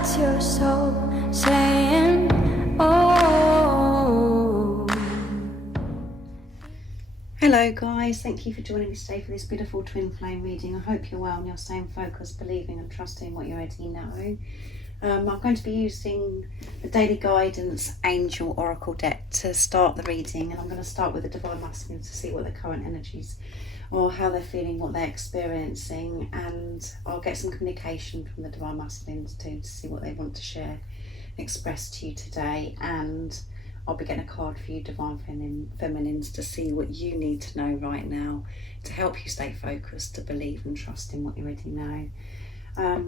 That's your soul saying, oh. Hello guys, thank you for joining me today for this beautiful twin flame reading. I hope you're well and you're staying focused, believing and trusting what you already know. I'm going to be using the Daily Guidance Angel Oracle deck to start the reading, and I'm going to start with the Divine Masculine to see what the current energies or how they're feeling, what they're experiencing, and I'll get some communication from the Divine Masculines too to see what they want to share, express to you today, and I'll be getting a card for you Divine Feminines to see what you need to know right now to help you stay focused, to believe and trust in what you already know.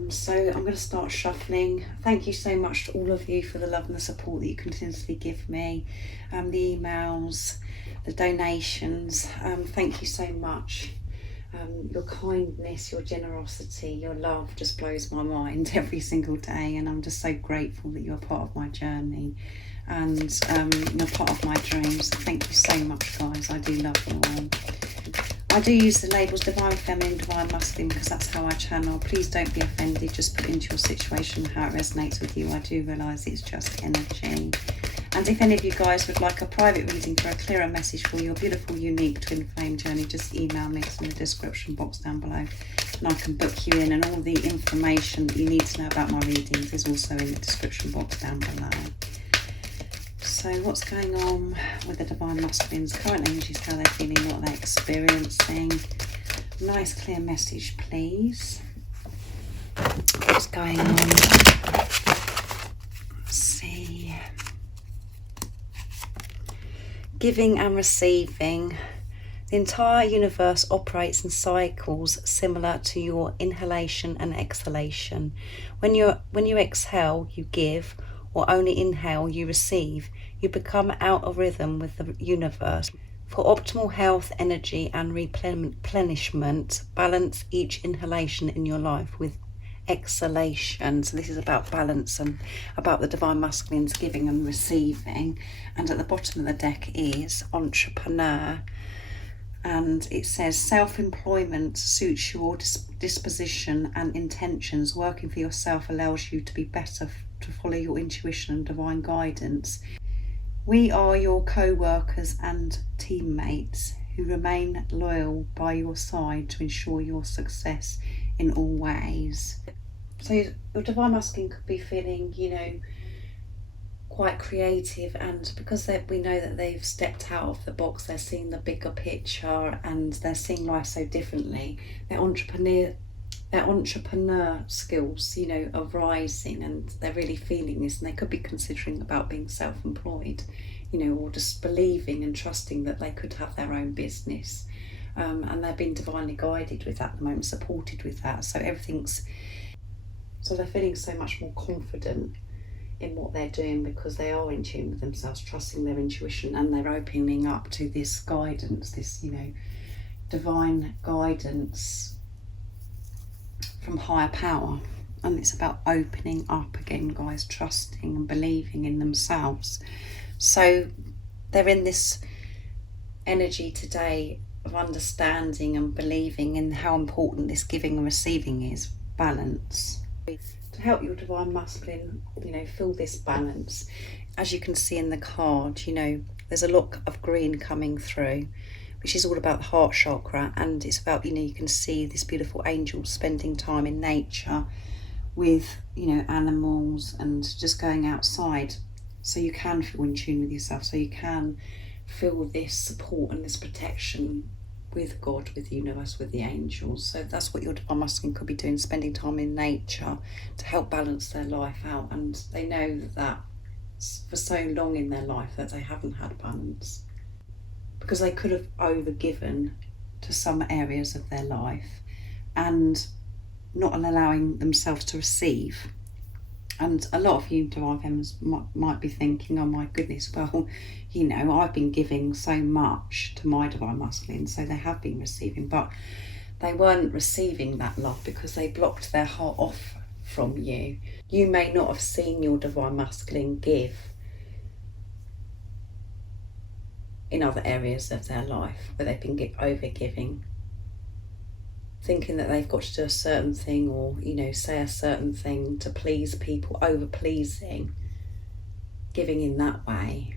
So I'm going to start shuffling. Thank you so much to all of you for the love and the support that you continuously give me, the emails, the donations. Thank you so much. Your kindness, your generosity, your love just blows my mind every single day, and I'm just so grateful that you're part of my journey and you're part of my dreams. Thank you so much guys, I do love you all. I do use the labels Divine Feminine, Divine Masculine because that's how I channel. Please don't be offended, just put into your situation how it resonates with you. I do realise it's just energy. And if any of you guys would like a private reading for a clearer message for your beautiful, unique twin flame journey, just email me. It's in the description box down below, and I can book you in, and all the information that you need to know about my readings is also in the description box down below. So what's going on with the Divine Masculines, current energies, how they're feeling, what they're experiencing. Nice clear message please. What's going on? Let's see. Giving and receiving. The entire universe operates in cycles similar to your inhalation and exhalation. When you exhale, you give, or only inhale, you receive. You become out of rhythm with the universe. For optimal health, energy and replenishment, balance each inhalation in your life with exhalation. So this is about balance and about the Divine Masculines giving and receiving. And at the bottom of the deck is Entrepreneur, and it says self-employment suits your disposition and intentions. Working for yourself allows you to be better, to follow your intuition and divine guidance. We are your co-workers and teammates who remain loyal by your side to ensure your success in all ways. So your Divine Masculine could be feeling, you know, quite creative, and because we know that they've stepped out of the box, they're seeing the bigger picture and they're seeing life so differently. Their entrepreneur skills, you know, are rising, and they're really feeling this, and they could be considering about being self-employed, you know, or just believing and trusting that they could have their own business, and they're being divinely guided with that at the moment, supported with that. So they're feeling so much more confident in what they're doing because they are in tune with themselves, trusting their intuition, and they're opening up to this guidance, this, you know, divine guidance from higher power. And it's about opening up again guys, trusting and believing in themselves. So they're in this energy today of understanding and believing in how important this giving and receiving is, balance. To help your Divine Masculine, you know, feel this balance, as you can see in the card, you know, there's a lot of green coming through, which is all about the heart chakra, and it's about, you know, you can see this beautiful angel spending time in nature with, you know, animals and just going outside, so you can feel in tune with yourself, so you can feel this support and this protection with God, with the universe, with the angels. So that's what your Divine Masculine could be doing, spending time in nature to help balance their life out. And they know that for so long in their life that they haven't had balance, because they could have overgiven to some areas of their life and not allowing themselves to receive. And a lot of you Divine Feminines might be thinking, oh my goodness, well, you know, I've been giving so much to my Divine Masculine, so they have been receiving, but they weren't receiving that love because they blocked their heart off from you. You may not have seen your Divine Masculine give in other areas of their life where they've been over-giving. thinking that they've got to do a certain thing, or, you know, say a certain thing to please people, over pleasing, giving in that way.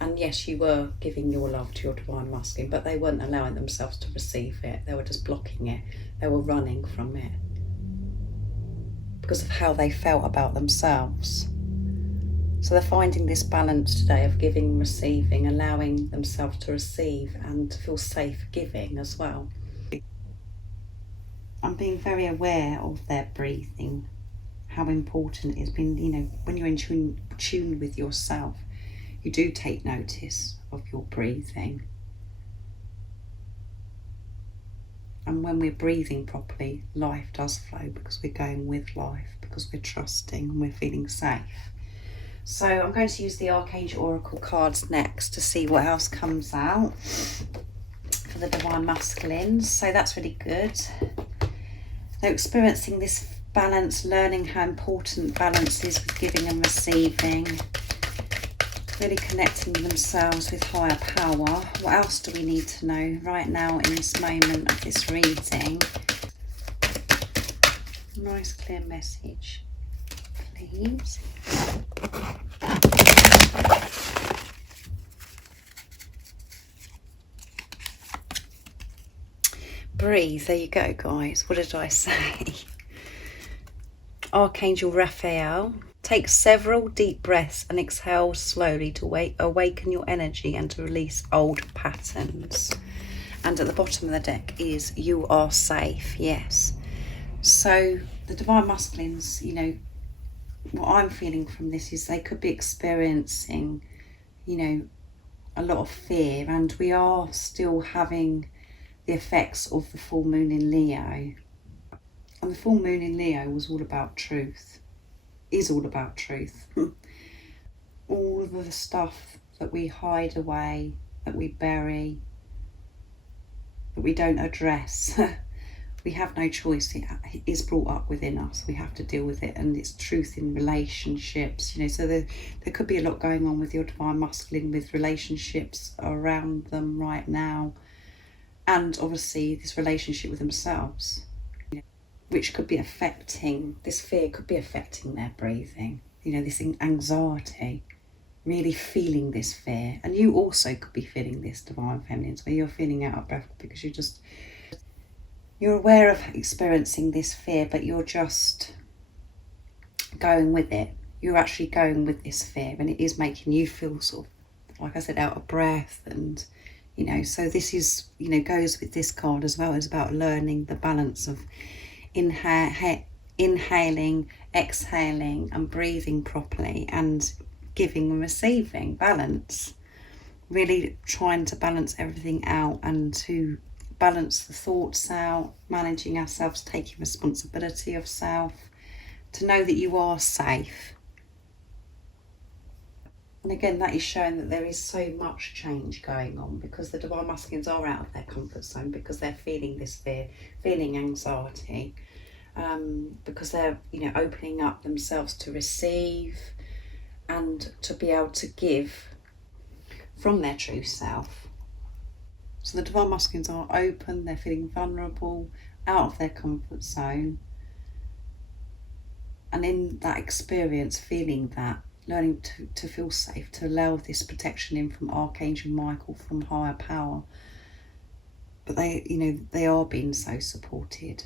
And yes, you were giving your love to your divine masculine, but they weren't allowing themselves to receive it. They were just blocking it. They were running from it because of how they felt about themselves. So they're finding this balance today of giving and receiving, allowing themselves to receive and to feel safe giving as well. I'm being very aware of their breathing, how important it's been, you know, when you're in tune with yourself, you do take notice of your breathing. And when we're breathing properly, life does flow, because we're going with life, because we're trusting and we're feeling safe. So I'm going to use the Archangel Oracle cards next to see what else comes out for the Divine Masculines. So that's really good. They're experiencing this balance, learning how important balance is with giving and receiving, really connecting themselves with higher power. What else do we need to know right now in this moment of this reading? Nice clear message, please. Breathe. There you go, guys. What did I say? Archangel Raphael. Take several deep breaths and exhale slowly to awaken your energy and to release old patterns. And at the bottom of the deck is you are safe. Yes. So the Divine Masculines, you know, what I'm feeling from this is they could be experiencing, you know, a lot of fear, and we are still having the effects of the full moon in Leo. And the full moon in Leo was all about truth, is all about truth. All of the stuff that we hide away, that we bury, that we don't address, we have no choice. It is brought up within us. We have to deal with it, and it's truth in relationships, you know. So there could be a lot going on with your Divine Masculine, with relationships around them right now, and obviously this relationship with themselves, you know, which could be affecting, this fear could be affecting their breathing, you know, this anxiety, really feeling this fear. And you also could be feeling this, Divine Feminines, where you're feeling out of breath because you're aware of experiencing this fear, but you're just going with it. You're actually going with this fear, and it is making you feel sort of, like I said, out of breath. And, you know, so this is, you know, goes with this card as well. It's about learning the balance of inhaling, exhaling, and breathing properly, and giving and receiving balance. Really trying to balance everything out, and to balance the thoughts out, managing ourselves, taking responsibility of self, to know that you are safe. And again, that is showing that there is so much change going on, because the Divine Masculines are out of their comfort zone, because they're feeling this fear, feeling anxiety, because they're, you know, opening up themselves to receive and to be able to give from their true self. So the Divine Masculines are open, they're feeling vulnerable, out of their comfort zone. And in that experience, feeling that, learning to feel safe, to allow this protection in from Archangel Michael, from higher power. But they, you know, they are being so supported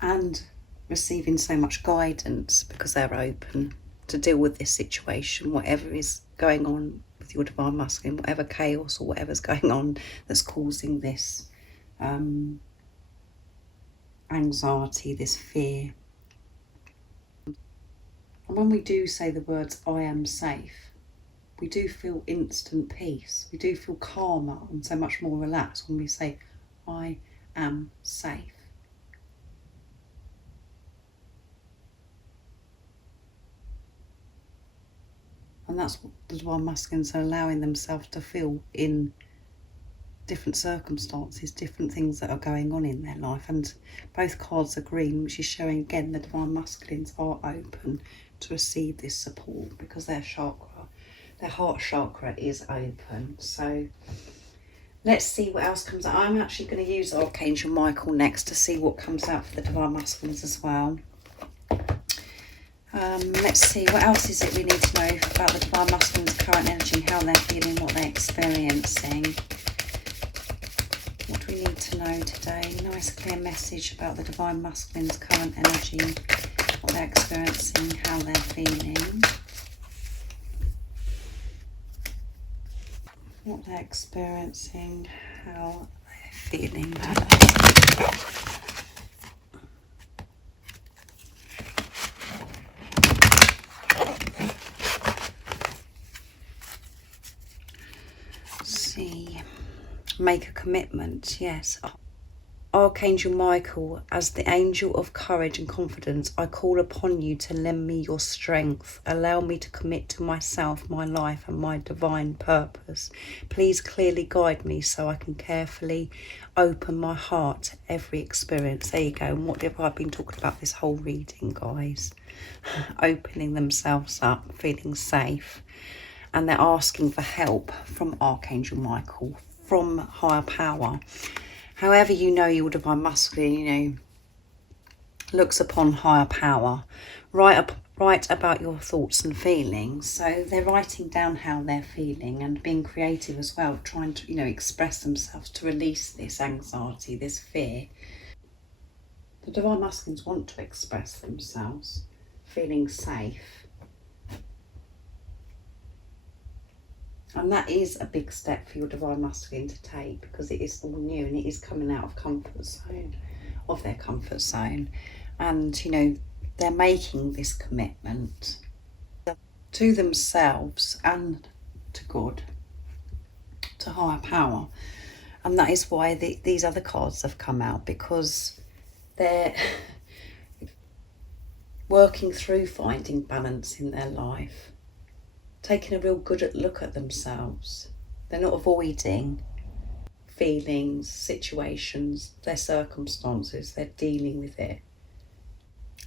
and receiving so much guidance, because they're open to deal with this situation, whatever is going on with your Divine Masculine, whatever chaos or whatever's going on that's causing this anxiety, this fear. And when we do say the words, I am safe, we do feel instant peace. We do feel calmer and so much more relaxed when we say, I am safe. And that's what the Divine Masculines are allowing themselves to feel in different circumstances, different things that are going on in their life. And both cards are green, which is showing again the Divine Masculines are open to receive this support, because their chakra, their heart chakra, is open. So Let's see what else comes out. I'm actually going to use Archangel Michael next to see what comes out for the Divine Masculines as well. Let's see, what else is it we need to know about the Divine Masculines' current energy, how they're feeling, what they're experiencing. What do we need to know today? Nice clear message about the Divine Masculines' current energy, what they're experiencing, how they're feeling. What they're experiencing, how they're feeling. See, make a commitment, yes. Archangel Michael, as the angel of courage and confidence, I call upon you to lend me your strength. Allow me to commit to myself, my life, and my divine purpose. Please clearly guide me so I can carefully open my heart to every experience. There you go. And what have I been talking about this whole reading, guys? Opening themselves up, feeling safe. And they're asking for help from Archangel Michael, from higher power. However you know your Divine Masculine, looks upon higher power. Write about your thoughts and feelings. So they're writing down how they're feeling and being creative as well, trying to, express themselves to release this anxiety, this fear. The Divine Masculines want to express themselves, feeling safe. And that is a big step for your Divine Masculine to take, because it is all new and it is coming out of their comfort zone. And, they're making this commitment to themselves and to God, to higher power. And that is why these other cards have come out, because they're working through finding balance in their life. Taking a real good look at themselves. They're not avoiding feelings, situations, their circumstances. They're dealing with it.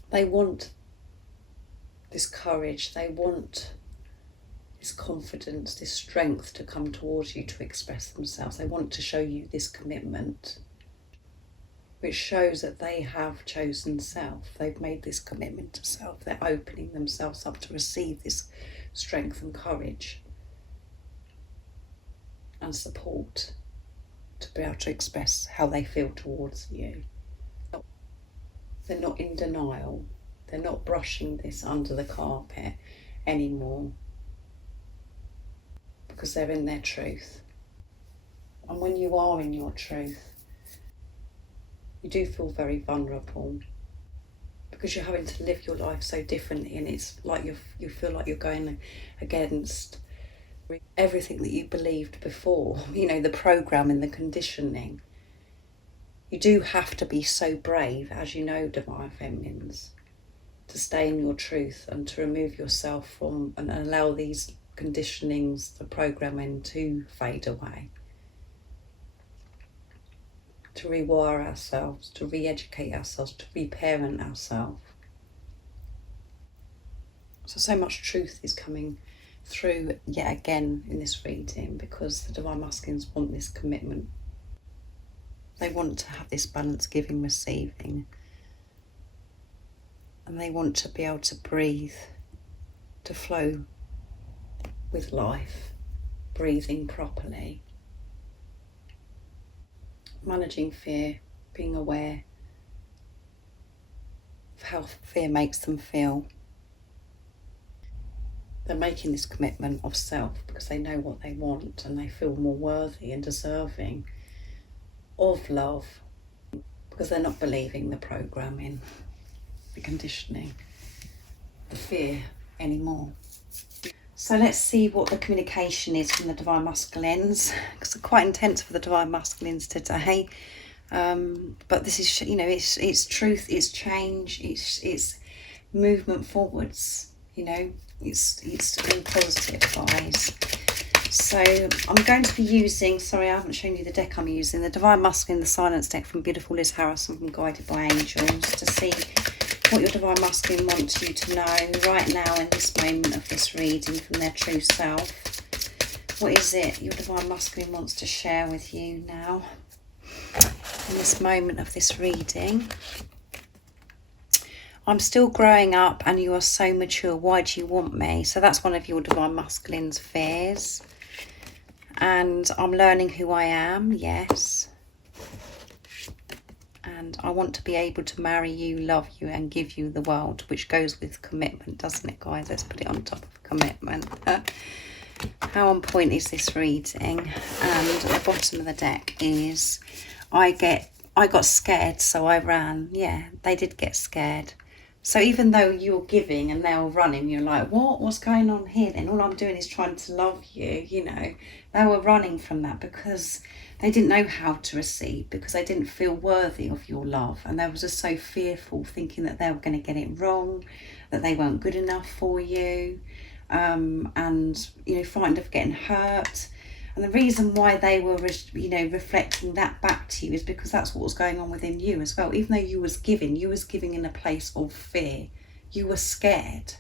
They want this courage. They want this confidence, this strength to come towards you to express themselves. They want to show you this commitment, which shows that they have chosen self. They've made this commitment to self. They're opening themselves up to receive this strength and courage and support to be able to express how they feel towards you. They're not in denial. They're not brushing this under the carpet anymore, because they're in their truth. And when you are in your truth, you do feel very vulnerable, because you're having to live your life so differently, and it's like you feel like you're going against everything that you believed before, the programming, the conditioning. You do have to be so brave, as Divine Feminines, to stay in your truth and to remove yourself from and allow these conditionings, the programming, to fade away. To rewire ourselves, to re-educate ourselves, to reparent ourselves. So much truth is coming through yet again in this reading, because the Divine Masculines want this commitment. They want to have this balance, giving, receiving. And they want to be able to breathe, to flow with life, breathing properly. Managing fear, being aware of how fear makes them feel. They're making this commitment of self because they know what they want, and they feel more worthy and deserving of love, because they're not believing the programming, the conditioning, the fear anymore. So let's see what the communication is from the Divine Masculines, because it's quite intense for the Divine Masculines today. But this is, it's truth, it's change, it's movement forwards. It's all positive, guys. So I'm going to be using, sorry, I haven't shown you the deck I'm using, the Divine Masculine, the Silence deck from beautiful Liz Harrison from Guided by Angels, to see what your Divine Masculine wants you to know right now in this moment of this reading from their true self. What is it your Divine Masculine wants to share with you now in this moment of this reading? I'm still growing up and you are so mature. Why do you want me? So that's one of your Divine Masculine's fears. And I'm learning who I am, yes. And I want to be able to marry you, love you and give you the world, which goes with commitment, doesn't it, guys? Let's put it on top of commitment. How on point is this reading? And at the bottom of the deck is I got scared, so I ran. Yeah, they did get scared. So even though you're giving and they're running, you're like, what's going on here? And all I'm doing is trying to love you, you know. They were running from that because they didn't know how to receive, because they didn't feel worthy of your love. And they were just so fearful, thinking that they were going to get it wrong, that they weren't good enough for you, and, you know, frightened of getting hurt. And the reason why they were, you know, reflecting that back to you is because that's what was going on within you as well. Even though you was giving in a place of fear. You were scared.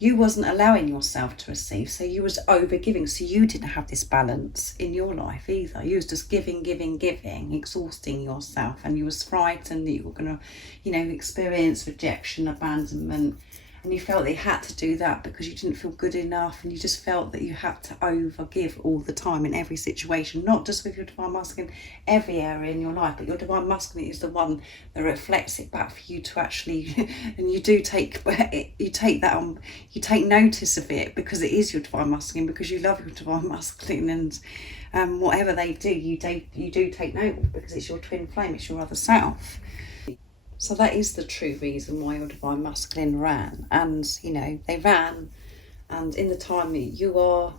You wasn't allowing yourself to receive, so you was over giving. So you didn't have this balance in your life either. You was just giving, exhausting yourself, and you was frightened that you were going to, you know, experience rejection, abandonment. And you felt that you had to do that because you didn't feel good enough, and you just felt that you had to overgive all the time in every situation, not just with your Divine Masculine, every area in your life, but your Divine Masculine is the one that reflects it back for you to actually, and you do take that on, you take notice of it because it is your Divine Masculine, because you love your Divine Masculine, and whatever they do, you do take note of, because it's your twin flame, it's your other self. So that is the true reason why your Divine Masculine ran. And, you know, they ran, and in the time that you are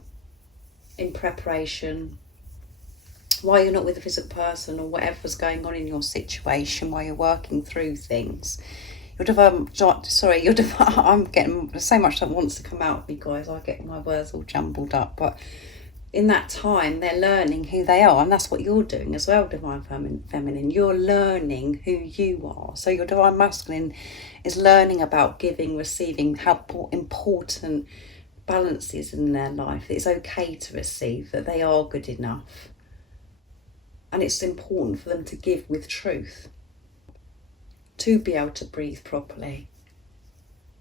in preparation, while you're not with a physical person or whatever's going on in your situation, while you're working through things, I'm getting so much that wants to come out of me, guys. I get my words all jumbled up, but in that time, they're learning who they are. And that's what you're doing as well, Divine Feminine. You're learning who you are. So your Divine Masculine is learning about giving, receiving, how important balance is in their life. It's okay to receive, that they are good enough. And it's important for them to give with truth, to be able to breathe properly,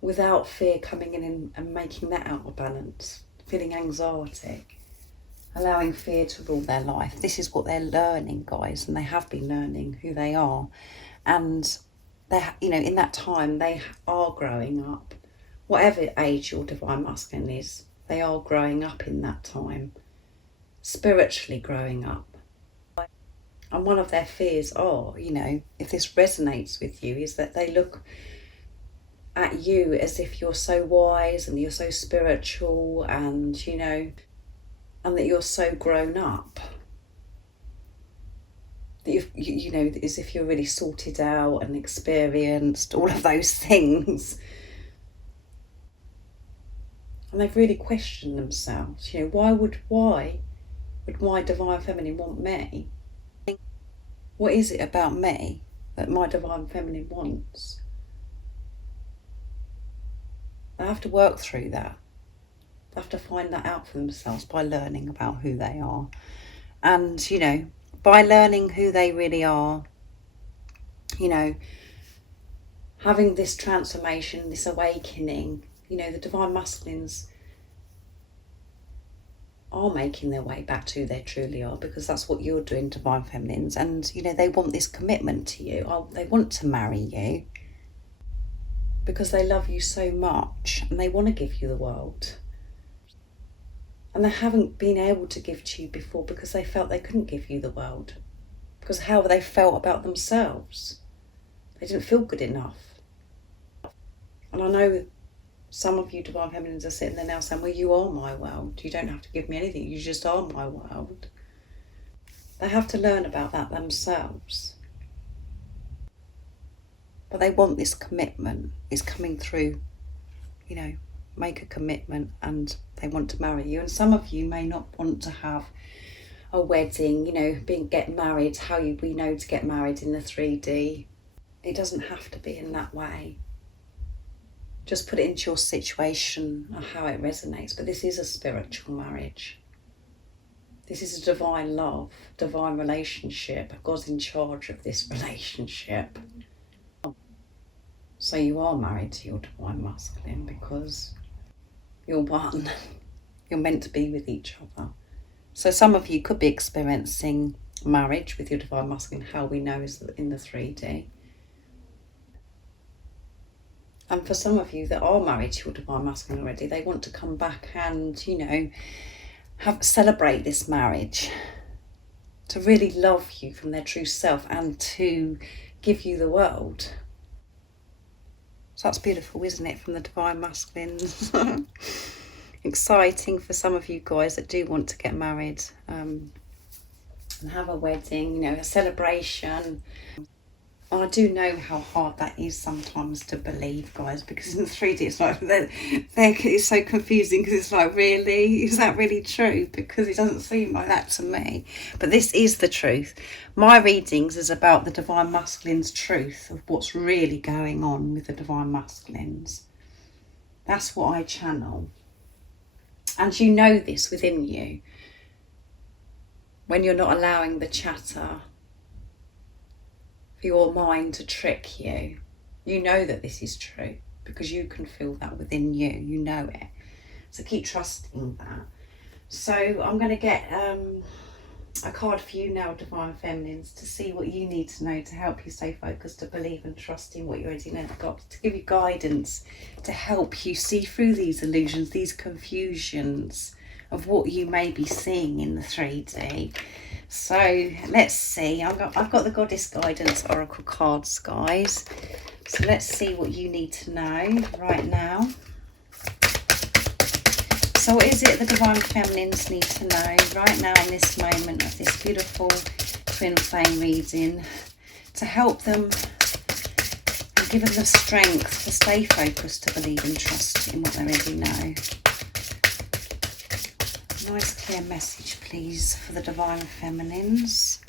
without fear coming in and making that out of balance, feeling anxiety. Allowing fear to rule their life. This is what they're learning, guys, and they have been learning who they are. And they, you know, in that time, they are growing up. Whatever age your Divine Masculine is, they are growing up in that time. Spiritually growing up. And one of their fears are, you know, if this resonates with you, is that they look at you as if you're so wise and you're so spiritual, and, you know, and that you're so grown up, that you know, as if you're really sorted out and experienced, all of those things. And they've really questioned themselves. You know, why would my Divine Feminine want me? What is it about me that my Divine Feminine wants? They have to work through that. They have to find that out for themselves by learning about who they are. And, you know, by learning who they really are, you know, having this transformation, this awakening, you know, the Divine Masculines are making their way back to who they truly are, because that's what you're doing, Divine Feminines. And, you know, they want this commitment to you. They want to marry you because they love you so much and they want to give you the world. And they haven't been able to give to you before because they felt they couldn't give you the world. Because how they felt about themselves. They didn't feel good enough. And I know some of you Divine Feminines are sitting there now saying, well, you are my world. You don't have to give me anything. You just are my world. They have to learn about that themselves. But they want this commitment. It's coming through, you know, make a commitment, and they want to marry you. And some of you may not want to have a wedding, you know, get married how we know to get married in the 3D. It doesn't have to be in that way. Just put it into your situation and how it resonates. But this is a spiritual marriage. This is a divine love, divine relationship. God's in charge of this relationship. So you are married to your divine masculine because you're one. You're meant to be with each other. So some of you could be experiencing marriage with your divine masculine, how we know is in the 3D. And for some of you that are married to your divine masculine already, they want to come back and, you know, celebrate this marriage, to really love you from their true self and to give you the world. So that's beautiful, isn't it, from the divine masculines? Exciting for some of you guys that do want to get married and have a wedding, you know, a celebration. And I do know how hard that is sometimes to believe, guys, because in the 3D it's like it's so confusing, because it's like, really? Is that really true? Because it doesn't seem like that to me. But this is the truth. My readings is about the divine masculine's truth of what's really going on with the divine masculines. That's what I channel. And you know this within you. When you're not allowing the chatter, your mind to trick you, you know that this is true because you can feel that within you. You know it. So keep trusting that. So I'm going to get a card for you now, divine feminines, to see what you need to know to help you stay focused, to believe and trust in what you already know, to give you guidance, to help you see through these illusions, these confusions of what you may be seeing in the 3D. So let's see, I've got the Goddess Guidance Oracle cards, guys. So let's see what you need to know right now. So what is it the divine feminines need to know right now in this moment of this beautiful twin flame reading to help them and give them the strength to stay focused, to believe and trust in what they already know? Nice clear message, please, for the divine feminines.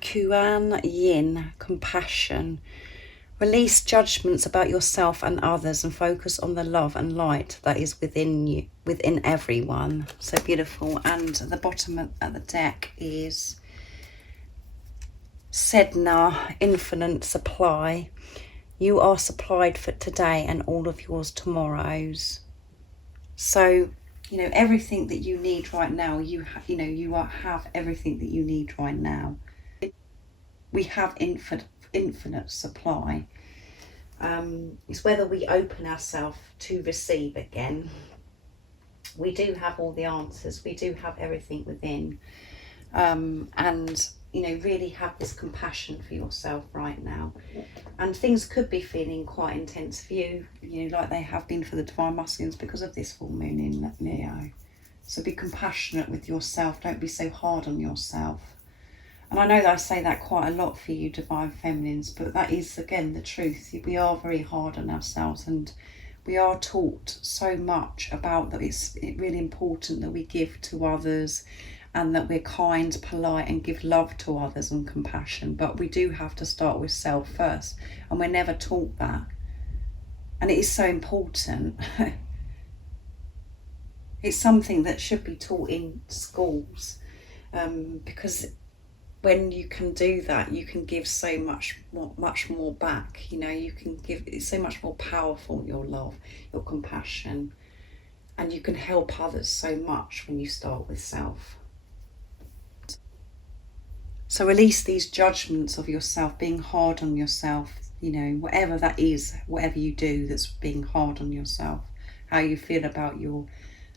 Kuan Yin, compassion. Release judgments about yourself and others and focus on the love and light that is within you, within everyone. So beautiful. And at the bottom of the deck is Sedna, infinite supply. You are supplied for today and all of yours tomorrows. So, you know, everything that you need right now, you have everything that you need right now. We have infinite supply. It's whether we open ourselves to receive again. We do have all the answers. We do have everything within. And you know, really have this compassion for yourself right now. And things could be feeling quite intense for you, you know, like they have been for the divine masculines because of this full moon in Leo. So be compassionate with yourself. Don't be so hard on yourself. And I know that I say that quite a lot for you divine feminines, but that is, again, the truth. We are very hard on ourselves, and we are taught so much about that it's really important that we give to others, and that we're kind, polite, and give love to others and compassion. But we do have to start with self first, and we're never taught that. And it is so important. It's something that should be taught in schools, because when you can do that, you can give so much more back. You know, you can give, it's so much more powerful, your love, your compassion, and you can help others so much when you start with self. So release these judgments of yourself, being hard on yourself, you know, whatever that is, whatever you do that's being hard on yourself, how you feel about your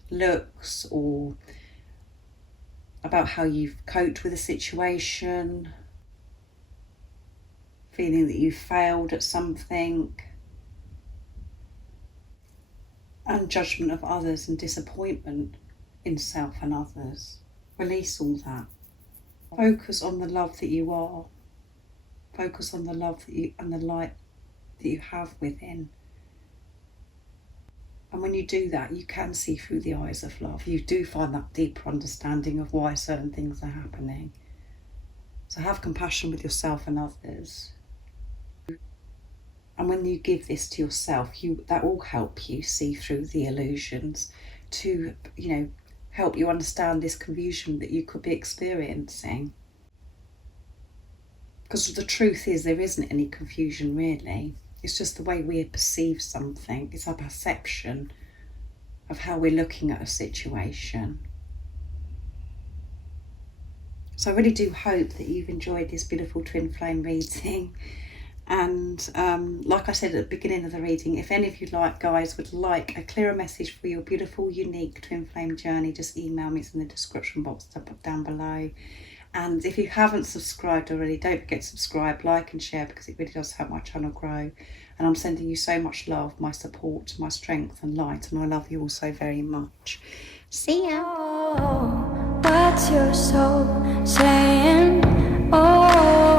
looks or about how you've coped with a situation, feeling that you failed at something, and judgment of others and disappointment in self and others. Release all that. Focus on the love that you are. Focus on the love that you and the light that you have within. And when you do that, you can see through the eyes of love. You do find that deeper understanding of why certain things are happening. So have compassion with yourself and others. And when you give this to yourself, that will help you see through the illusions to, help you understand this confusion that you could be experiencing. Because the truth is, there isn't any confusion really. It's just the way we perceive something. It's our perception of how we're looking at a situation. So I really do hope that you've enjoyed this beautiful twin flame reading. And like I said at the beginning of the reading, if any of you guys would like a clearer message for your beautiful, unique twin flame journey, just email me. It's in the description box down below. And if you haven't subscribed already, don't forget to subscribe, like and share, because it really does help my channel grow. And I'm sending you so much love, my support, my strength and light. And I love you all so very much. See ya. Oh, what's your soul saying? Oh.